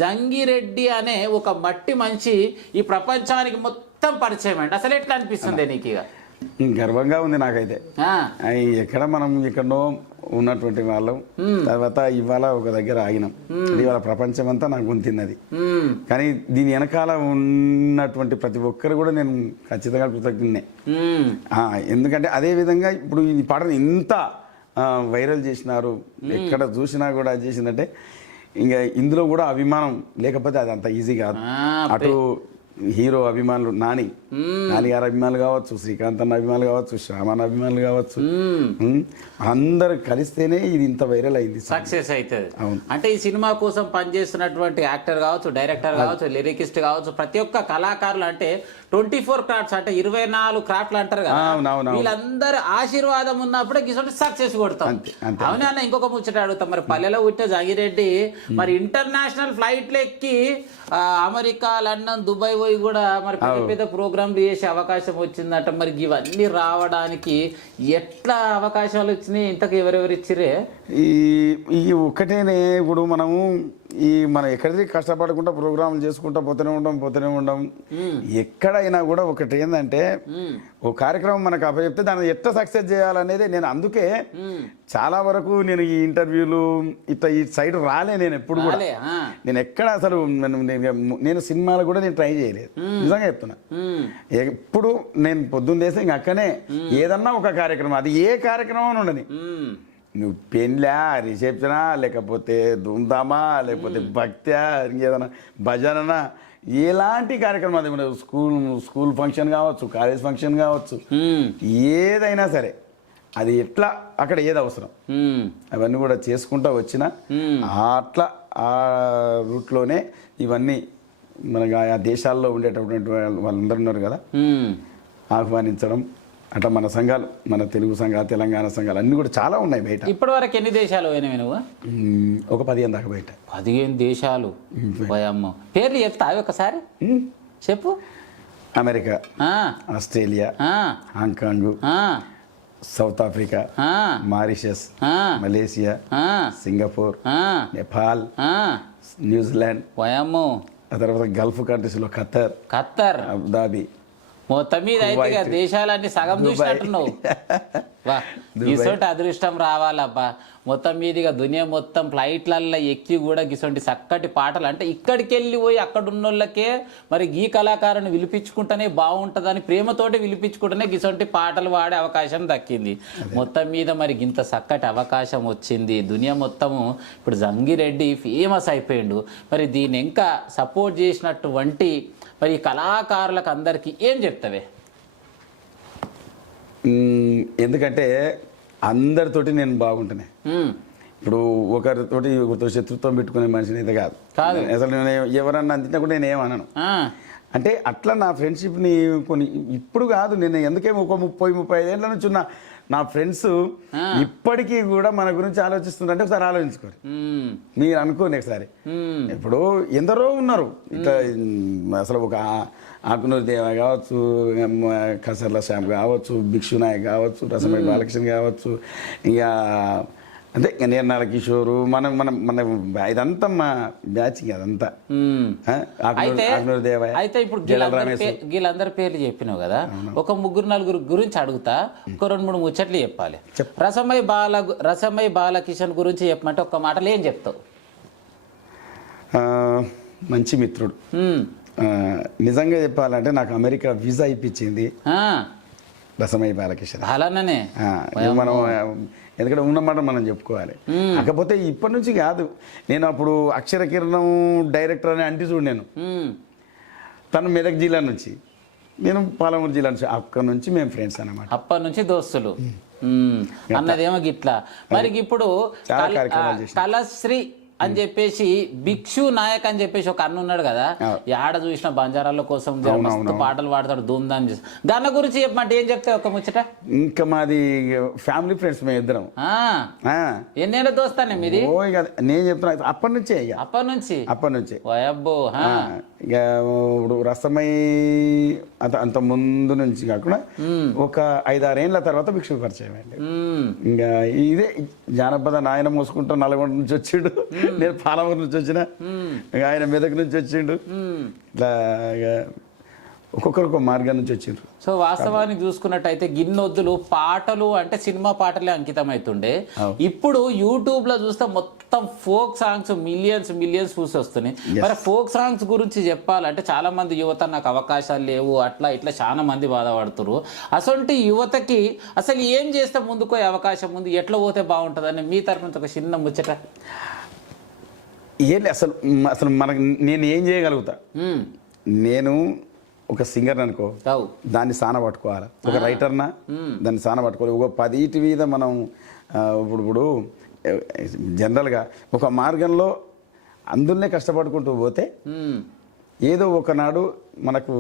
జంగిరెడ్డి అనే ఒక మట్టి మనిషి ఈ ప్రపంచానికి మొత్తం పరిచయం అండి. అసలు ఎట్లా అనిపిస్తుంది నీకు? ఇక గర్వంగా ఉంది నాకైతే. ఎక్కడ మనం ఎక్కడో ఉన్నటువంటి వాళ్ళం, తర్వాత ఇవాళ ఒక దగ్గర ఆగినాం. ఇవాళ ప్రపంచం అంతా నాకు గుంతిన్నది. కానీ దీని వెనకాల ఉన్నటువంటి ప్రతి ఒక్కరు కూడా నేను ఖచ్చితంగా కృతజ్ఞనే. ఎందుకంటే అదే విధంగా ఇప్పుడు ఈ పాటను ఇంత వైరల్ చేసినారు, ఎక్కడ చూసినా కూడా చేసిందంటే ఇంకా ఇందులో కూడా అభిమానం లేకపోతే అది అంత ఈజీ కాదు. అటు హీరో అభిమానులు నాని గారి అభిమానులు కావచ్చు, శ్రీకాంత్ అన్న అభిమానులు కావచ్చు, శ్రావణ్ అభిమానులు కావచ్చు, అందరు కలిస్తేనే ఇది ఇంత వైరల్ అయింది, సక్సెస్ అవుతుంది. అంటే ఈ సినిమా కోసం పనిచేస్తున్నటువంటి యాక్టర్ కావచ్చు, డైరెక్టర్ కావచ్చు, లిరికిస్ట్ కావచ్చు, ప్రతి ఒక్క కళాకారులు అంటే 24 క్రాఫ్ట్స్ అంటే 24 క్రాఫ్ట్లు అంటారు కదా, వీళ్ళందరూ ఆశీర్వాదం ఉన్నప్పుడే గిసొంటి సక్సెస్ కొడతాం. అవునా అన్న? ఇంకొక ముచ్చట అడుగుతాం, మరి పల్లెలో పుట్టిన జంగిరెడ్డి మరి ఇంటర్నేషనల్ ఫ్లైట్లు ఎక్కి అమెరికా, లండన్, దుబాయ్ పోయి కూడా మరి పెద్ద పెద్ద ప్రోగ్రాంలు చేసే అవకాశం వచ్చిందట. మరి ఇవన్నీ రావడానికి ఎట్లా అవకాశాలు వచ్చినాయి? ఇంతకు ఎవరెవరు ఇచ్చిరే? ఈ ఒక్కటేనే. ఇప్పుడు మనము మనం ఎక్కడిది కష్టపడకుండా ప్రోగ్రాంలు చేసుకుంటా పోతూనే ఉంటాం. ఎక్కడైనా కూడా ఒకటి ఏంటంటే ఓ కార్యక్రమం మనకు అప్పచెప్తే దాన్ని ఎట్లా సక్సెస్ చేయాలనేది నేను అందుకే చాలా వరకు నేను ఈ ఇంటర్వ్యూలు ఇట్లా ఈ సైడ్ రాలే. నేను ఎప్పుడు కూడా నేను ఎక్కడ అసలు నేను సినిమాలు కూడా నేను ట్రై చేయలేదు, నిజంగా చెప్తున్నా. ఎప్పుడు నేను పొద్దున్న చేస్తే ఇంక అక్కనే ఏదన్నా ఒక కార్యక్రమం, అది ఏ కార్యక్రమం ఉండని, నువ్వు పెళ్ళా, రిసెప్షనా, లేకపోతే ధూమ్ధామా, లేకపోతే భక్త్యా, ఇంకేదన్నా భజననా, ఎలాంటి కార్యక్రమం అది స్కూల్ ఫంక్షన్ కావచ్చు, కాలేజ్ ఫంక్షన్ కావచ్చు, ఏదైనా సరే అది ఎట్లా అక్కడ ఏది అవసరం అవన్నీ కూడా చేసుకుంటా వచ్చిన అట్లా ఆ రూట్లోనే ఇవన్నీ మనకు ఆ దేశాల్లో ఉండేటటువంటి వాళ్ళందరూ ఉన్నారు కదా, ఆహ్వానించడం అట్లా మన సంఘాలు, మన తెలుగు సంఘాలు, తెలంగాణ సంఘాలు అన్నీ కూడా చాలా ఉన్నాయి బయట. ఇప్పటి వరకు ఎన్ని దేశాలు పోయినవి నువ్వు? ఒక 15 దాకా బయట. 15 దేశాలు. అమ్మ పేర్లు చెప్తా ఒకసారి చెప్పు. America, Australia, Hong Kong, south Africa, Mauritius, Malaysia, Singapore, Nepal, New Zealand, ఆ తర్వాత గల్ఫ్ కంట్రీస్లో ఖత్తర్, అబుదాబి. మొత్తం మీద అయితే దేశాలన్నీ సగం చూసినట్టున్నావు. గిసొంటి అదృష్టం రావాలబ్బా. మొత్తం మీదిగా దునియా మొత్తం ఫ్లైట్లల్లో ఎక్కి కూడా గిసొంటి చక్కటి పాటలు అంటే ఇక్కడికి వెళ్ళి పోయి అక్కడ ఉన్న వాళ్ళకే మరి ఈ కళాకారుని విలిపించుకుంటేనే బాగుంటుందని ప్రేమతోటి విలిపించుకుంటేనే గిసొంటి పాటలు పాడే అవకాశం దక్కింది. మొత్తం మీద మరి ఇంత చక్కటి అవకాశం వచ్చింది. దునియా మొత్తము ఇప్పుడు జంగిరెడ్డి ఫేమస్ అయిపోయిండు. మరి దీన్ని ఇంకా సపోర్ట్ చేసినటువంటి మరి కళాకారులకు అందరికీ ఏం చెప్తావే? ఎందుకంటే అందరితోటి నేను బాగుంటున్నాయి. ఇప్పుడు ఒకరితో శత్రుత్వం పెట్టుకునే మనిషిని అయితే కాదు. అసలు నేను ఎవరన్నా అందినా కూడా నేను ఏమన్నాను అంటే అట్లా నా ఫ్రెండ్షిప్ని కొన్ని ఇప్పుడు కాదు, నేను ఎందుకేమో ఒక 30-35 ఏళ్ళ నుంచి ఉన్న నా ఫ్రెండ్స్ ఇప్పటికీ కూడా మన గురించి ఆలోచిస్తుందంటే ఒకసారి ఆలోచించుకోరు. మీరు అనుకోండి ఒకసారి. ఇప్పుడు ఎందరో ఉన్నారు ఇట్లా, అసలు ఒక ఆకునూరి దేవ కావచ్చు, కసర్ల శ్యామ్ కావచ్చు, భిక్షునాయక్ కావచ్చు, రసమై బాలకృష్ణ కావచ్చు, ఇంకా అంటే నిర్నాల కిషోరు, మన ఇదంతా మా బ్యాచింగ్ అదంతా. అయితే ఇప్పుడు వీళ్ళందరి పేర్లు చెప్పినావు కదా, ఒక 3-4 గురించి అడుగుతా, ఒక 2-3 ముచ్చట్లు చెప్పాలి. రసమై బాలకిషన్ గురించి చెప్పమంటే ఒక్క మాటలు ఏం చెప్తావు? మంచి మిత్రుడు. నిజంగా చెప్పాలంటే నాకు అమెరికా వీసా ఇప్పించింది రసమై బాలకిషన్. అలానే మనం ఎందుకంటే ఉన్నమాట మనం చెప్పుకోవాలి. కాకపోతే ఇప్పటి నుంచి కాదు, నేను అప్పుడు అక్షర కిరణం డైరెక్టర్ అని అంటి చూడు, నేను తను మెదక్ జిల్లా నుంచి, నేను పాలమూరు జిల్లా నుంచి, అక్కడ నుంచి మేము ఫ్రెండ్స్ అన్నమాట. అప్పటి నుంచి దోస్తులు. అన్నదేమో గిట్లా. మరి ఇప్పుడు చాలా కార్యక్రమాలు చేసినాం. కళశ్రీ అని చెప్పేసి భిక్షు నాయక్ అని చెప్పేసి ఒక అన్న ఉన్నాడు కదా, యాడ చూసిన బంజారాల కోసం మస్తు పాటలు పాడతాడు, ధూమ్ధాం చేసి. దాని గురించి చెప్పమంటే ఏం చెప్తావు ఒక ముచ్చట? ఇంకా మాది ఫ్యామిలీ ఫ్రెండ్స్ మేము ఇద్దరం. ఎన్నేళ్ళ దోస్తానే మీది? ఓ ఇక నేను చెప్తున్నా అప్పటి నుంచే, ఇక అప్పటి నుంచి అబ్బో. ఇక ఇప్పుడు రసమై అంత ముందు నుంచి కాకుండా ఒక 5-6 ఏళ్ళ తర్వాత భిక్షు పరిచయం అండి. ఇంకా ఇదే జానపద నాయన మోసుకుంటూ నల్గొండ నుంచి వచ్చిండు, నేను పాలమూరు నుంచి వచ్చిన, ఆయన మెదక్ నుంచి వచ్చిండు, ఇట్లా ఒక్కొక్కరు ఒక మార్గం నుంచి వచ్చిండ్రు. సో వాస్తవానికి చూసుకున్నట్టయితే గిన్నొద్దులు పాటలు అంటే సినిమా పాటలే అంకితం అవుతుండే. ఇప్పుడు యూట్యూబ్ లో చూస్తే మొత్తం ఫోక్ సాంగ్స్ మిలియన్స్ చూసి వస్తున్నాయి. మరి ఫోక్ సాంగ్స్ గురించి చెప్పాలంటే చాలా మంది యువత నాకు అవకాశాలు లేవు అట్లా ఇట్లా చాలా మంది బాధపడుతున్నారు. అసలు యువతకి అసలు ఏం చేస్తే ముందుకు అవకాశం ఉంది, ఎట్లా పోతే బాగుంటుందని మీ తరఫు నుంచి ఒక చిన్న ముచ్చట. ఏం అసలు మనకు నేను ఏం చేయగలుగుతా? నేను ఒక సింగర్ అనుకో, దాన్ని సాన పట్టుకోవాలి. ఒక రైటర్నా, దాన్ని సాన పట్టుకోవాలి. ఒక 10 మీద మనం ఇప్పుడు జనరల్గా ఒక మార్గంలో అందులోనే కష్టపడుకుంటూ పోతే ఏదో ఒకనాడు మనకు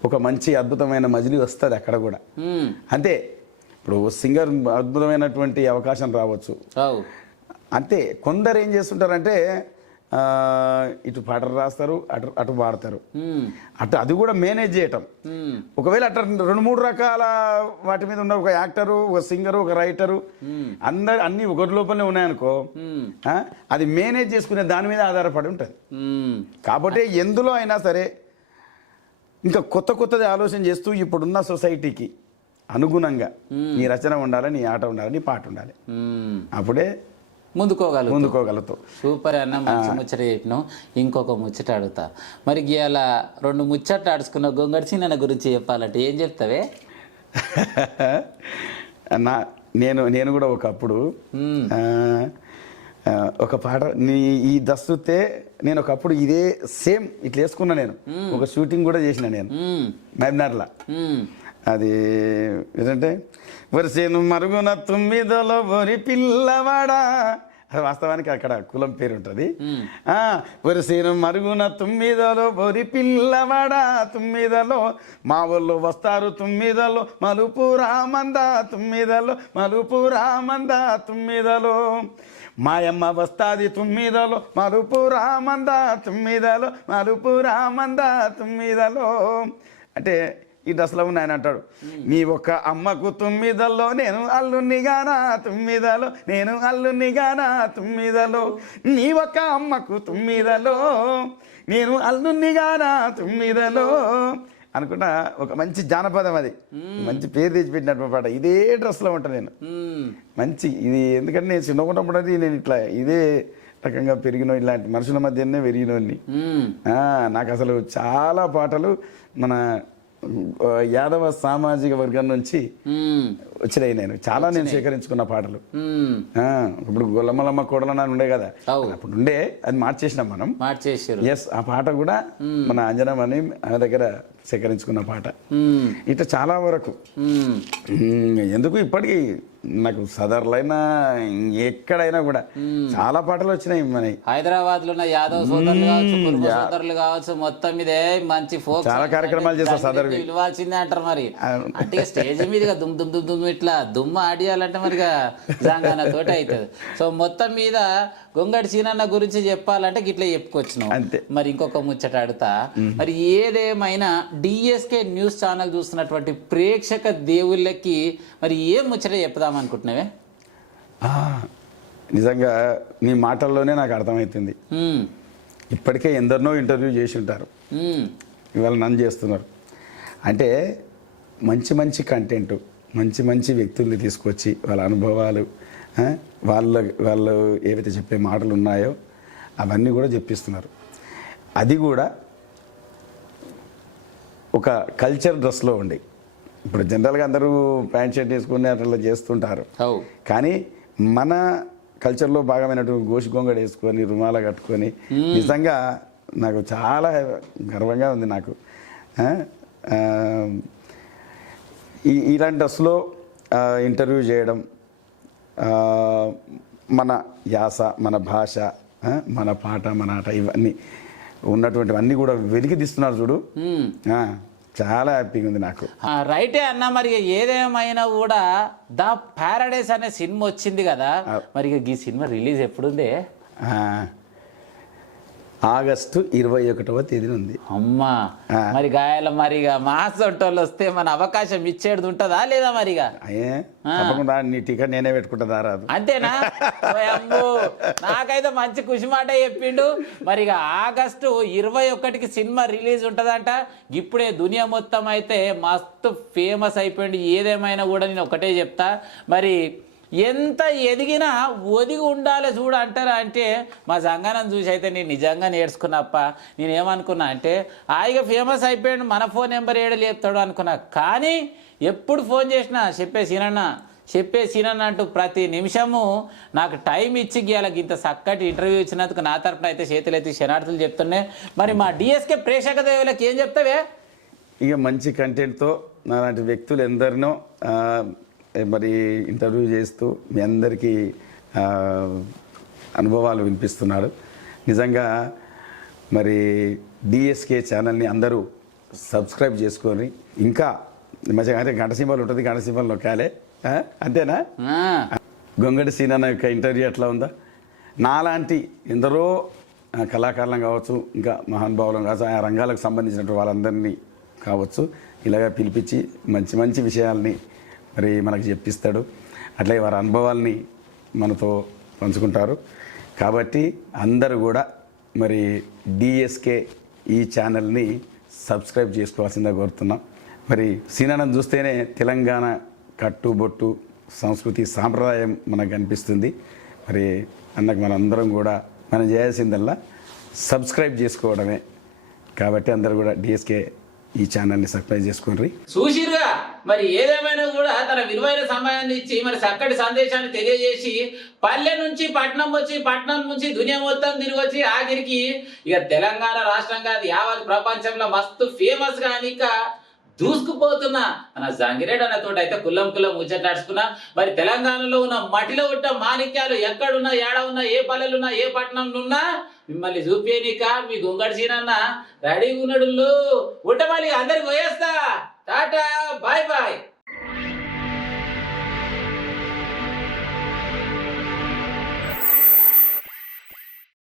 ఒక మంచి అద్భుతమైన మజిలీ వస్తుంది అక్కడ కూడా. అంతే, ఇప్పుడు సింగర్ అద్భుతమైనటువంటి అవకాశం రావచ్చు. అంతే, కొందరు ఏం చేస్తుంటారంటే ఇటు పాటలు రాస్తారు, అటు పాడతారు, అది కూడా మేనేజ్ చేయటం. ఒకవేళ అట్లా 2-3 రకాల వాటి మీద ఉన్న ఒక యాక్టరు, ఒక సింగరు, ఒక రైటరు అన్ని ఒకటి లోపలనే ఉన్నాయనుకో, అది మేనేజ్ చేసుకునే దాని మీద ఆధారపడి ఉంటుంది. కాబట్టి ఎందులో అయినా సరే ఇంకా కొత్తది ఆలోచన చేస్తూ ఇప్పుడున్న సొసైటీకి అనుగుణంగా నీ రచన ఉండాలి, నీ ఆట ఉండాలి, నీ పాట ఉండాలి. అప్పుడే ముందుకోగలుగుతావు. సూపర్ అన్న, మంచి ముచ్చట చెప్పినావు. ఇంకొక ముచ్చట అడుగుతా. మరి ఇవాళ 2 ముచ్చట్లు ఆడుచుకున్న గొంగడి చిన్న గురించి చెప్పాలంటే ఏం చెప్తావే? నేను కూడా ఒకప్పుడు ఒక పాట ఈ దస్తుతే నేను ఒకప్పుడు ఇదే సేమ్ ఇట్లా వేసుకున్నా. నేను ఒక షూటింగ్ కూడా చేసిన నేను మహబూబ్నగర్లో. అది ఏంటంటే వరిసేను మరుగున 9లో వరి పిల్లవాడా, అది వాస్తవానికి అక్కడ కులం పేరు ఉంటుంది. వరిసేను మరుగున 9లో వరి పిల్లవాడా, 9లో మా వాళ్ళు వస్తారు, 9లో మలుపు రామందా, 9లో మలుపు రామందా, 9లో మాయమ్మ వస్తాది, 9లో మలుపు రామందా, 9లో మలుపు రామందా, 9లో. అంటే ఈ దశలో ఆయన అంటాడు, నీ ఒక్క అమ్మకు 9లో నేను అల్లునిగానా, 9లో నేను అల్లునిగానా, 9లో నీ ఒక్క అమ్మకు 9లో నేను అల్లునిగానా, 9లో అనుకుంటా. ఒక మంచి జానపదం, అది మంచి పేరు తెచ్చిపెట్టినటువంటి పాట. ఇదే డ్రెస్లో ఉంటాను నేను. మంచి ఇది, ఎందుకంటే నేను చిన్నగుంటప్పుడు నేను ఇట్లా ఇదే రకంగా పెరిగిన, ఇలాంటి మనుషుల మధ్యనే పెరిగినోని. నాకు అసలు చాలా పాటలు మన యాదవ సామాజిక వర్గం నుంచి వచ్చినాయి. నేను సేకరించుకున్న పాటలు. ఇప్పుడు గొల్లమల్లమ్మ కోడలన్న ఉండే కదా, అప్పుడు ఉండే, అది మార్చేసినాం మనం. ఎస్, ఆ పాట కూడా మన అంజనమని ఆమె దగ్గర సేకరించుకున్న పాట. ఇట్లా చాలా వరకు ఎందుకు ఇప్పటికీ నాకు సదర్లైనా ఎక్కడైనా కూడా చాలా పాటలు వచ్చినాయి. మనకి హైదరాబాద్ లో యాదవ్ సోదరులు కావచ్చు మొత్తం మీదే మంచి ఫోక్ చాలా కార్యక్రమాలు చేస్తారు. సదర్ పిలవాల్సిందే అంటారు. మరి అంటే స్టేజ్ మీదుగా దుమ్ ఇట్లా దుమ్ము ఆడియాలంటే మరిగా జాంగాన తోటి అవుతుంది. సో మొత్తం మీద గొంగడి సీనన్న గురించి చెప్పాలంటే గిట్లా చెప్పుకొచ్చినాం. అంతే. మరి ఇంకొక ముచ్చట ఆడుతా. మరి ఏదేమైనా డిఎస్కే న్యూస్ ఛానల్ చూస్తున్నటువంటి ప్రేక్షక దేవుళ్ళకి మరి ఏం ముచ్చట చెప్దాం అనుకుంటున్నావే? నిజంగా నీ మాటల్లోనే నాకు అర్థమవుతుంది. ఇప్పటికే ఎందరినో ఇంటర్వ్యూ చేసి ఉంటారు, ఇవాళ నన్ను చేస్తున్నారు. అంటే మంచి కంటెంట్, మంచి వ్యక్తుల్ని తీసుకొచ్చి వాళ్ళ అనుభవాలు, వాళ్ళు ఏవైతే చెప్పే మాటలు ఉన్నాయో అవన్నీ కూడా చెప్పిస్తున్నారు. అది కూడా ఒక కల్చర్ డ్రెస్లో ఉండి. ఇప్పుడు జనరల్గా అందరూ ప్యాంట్ షర్ట్ వేసుకుని అట్లా చేస్తుంటారు, కానీ మన కల్చర్లో భాగమైనటువంటి గోషి గొంగడి వేసుకొని రుమాల కట్టుకొని నిజంగా నాకు చాలా గర్వంగా ఉంది నాకు. ఇలాంటి అసలు ఇంటర్వ్యూ చేయడం, మన యాస, మన భాష, మన పాట, మన ఆట, ఇవన్నీ ఉన్నటువంటివన్నీ కూడా వెలికి తీస్తున్నారు చూడు. చాలా హ్యాపీగా ఉంది నాకు. రైటే అన్న. మరి ఏదేమైనా కూడా ద ప్యారడైస్ అనే సినిమా వచ్చింది కదా, మరి ఈ సినిమా రిలీజ్ ఎప్పుడుంది? ఆగస్టు 21వ తేదీన ఉంది. అమ్మా, మరి గాయాల మరిగా మాసంటోళ్ళు వస్తే మన అవకాశం ఇచ్చేది ఉంటుందా లేదా? మరిగా తప్పకుండా నీ టికెట్ నేనే పెట్టుకుంటా రాదు. అంతేనా? అమ్మో, నాకైతే మంచి ఖుషి మాట చెప్పిండు. మరిగా ఆగస్టు 21కి సినిమా రిలీజ్ ఉంటుందంట. ఇప్పుడే దునియా మొత్తం అయితే మస్తు ఫేమస్ అయిపోయింది. ఏదేమైనా కూడా నేను ఒకటే చెప్తా, మరి ఎంత ఎదిగినా ఒదిగి ఉండాలి చూడ అంటారా అంటే, మా సంగానం చూసి అయితే నేను నిజంగా నేర్చుకున్నప్ప. నేనేమనుకున్నా అంటే, హాయిగా ఫేమస్ అయిపోయాడు, మన ఫోన్ నెంబర్ ఏడు లేపుతాడు అనుకున్నా. కానీ ఎప్పుడు ఫోన్ చేసినా చెప్పే సీనన్న అంటూ ప్రతి నిమిషము నాకు టైం ఇచ్చి గీయాలకి ఇంత చక్కటి ఇంటర్వ్యూ ఇచ్చినందుకు నా తరపున అయితే చేతులైతే శనార్థులు చెప్తున్నాయి. మరి మా డిఎస్కే ప్రేక్షక దేవులకు ఏం చెప్తావే? ఇక మంచి కంటెంట్తో నాలాంటి వ్యక్తులు ఎందరినో మరి ఇంటర్వ్యూ చేస్తూ మీ అందరికీ అనుభవాలు వినిపిస్తున్నాడు. నిజంగా మరి డిఎస్కే ఛానల్ని అందరూ సబ్స్క్రైబ్ చేసుకొని, ఇంకా మంచిగా అంటే గంట సింబల్ ఉంటుంది, గంట సింబల్ నొక్కాలే. అంతేనా? గొంగడి సీనన్న యొక్క ఇంటర్వ్యూ ఎట్లా ఉందా? నాలాంటి ఎందరో కళాకారులం కావచ్చు, ఇంకా మహానుభావులం కావచ్చు, ఆ రంగాలకు సంబంధించినటువంటి వాళ్ళందరినీ కావచ్చు, ఇలాగ పిలిపించి మంచి మంచి విషయాల్ని మరి మనకు చెప్పిస్తాడు. అట్లాగే వారి అనుభవాల్ని మనతో పంచుకుంటారు. కాబట్టి అందరూ కూడా మరి డిఎస్కే ఈ ఛానల్ని సబ్స్క్రైబ్ చేసుకోవాల్సిందిగా కోరుతున్నాం. మరి సీనానంద్ చూస్తేనే తెలంగాణ కట్టుబొట్టు సంస్కృతి సాంప్రదాయం మనకు కనిపిస్తుంది. మరి అన్నకు మనందరం కూడా మనం చేయాల్సిందల్లా సబ్స్క్రైబ్ చేసుకోవడమే. కాబట్టి అందరూ కూడా డిఎస్కే ఈ ఛానల్ని సబ్స్క్రైబ్ చేసుకోండి. చూసిరుగా, మరి ఏదేమైనా కూడా తన విలువైన సమయాన్ని ఇచ్చి మరి చక్కటి సందేశాన్ని తెలియజేసి పల్లె నుంచి పట్నం వచ్చి, పట్నం నుంచి దునియా మొత్తం తిరిగి వచ్చి ఆఖరికి ఇక తెలంగాణ రాష్ట్రం కాదు యావత్ ప్రపంచంలో మస్తు ఫేమస్ గా ఇంకా దూసుకుపోతున్నా మన జంగిరెడ్డి అన్నతోటి అయితే కుల్లం ముచ్చటాడుచుకున్నా. మరి తెలంగాణలో ఉన్న మట్టిలో ఉన్న మాణిక్యాలు ఎక్కడున్నా, ఏడ ఉన్నా, ఏ పల్లెలున్నా, ఏ పట్టణంలో ఉన్నా మిమ్మల్ని చూపేనిక మీ గొంగడి సీనన్న రెడీగా ఉన్నాడు. ఉండమల్లి అందరికి పోయేస్తా. Tata, bye bye.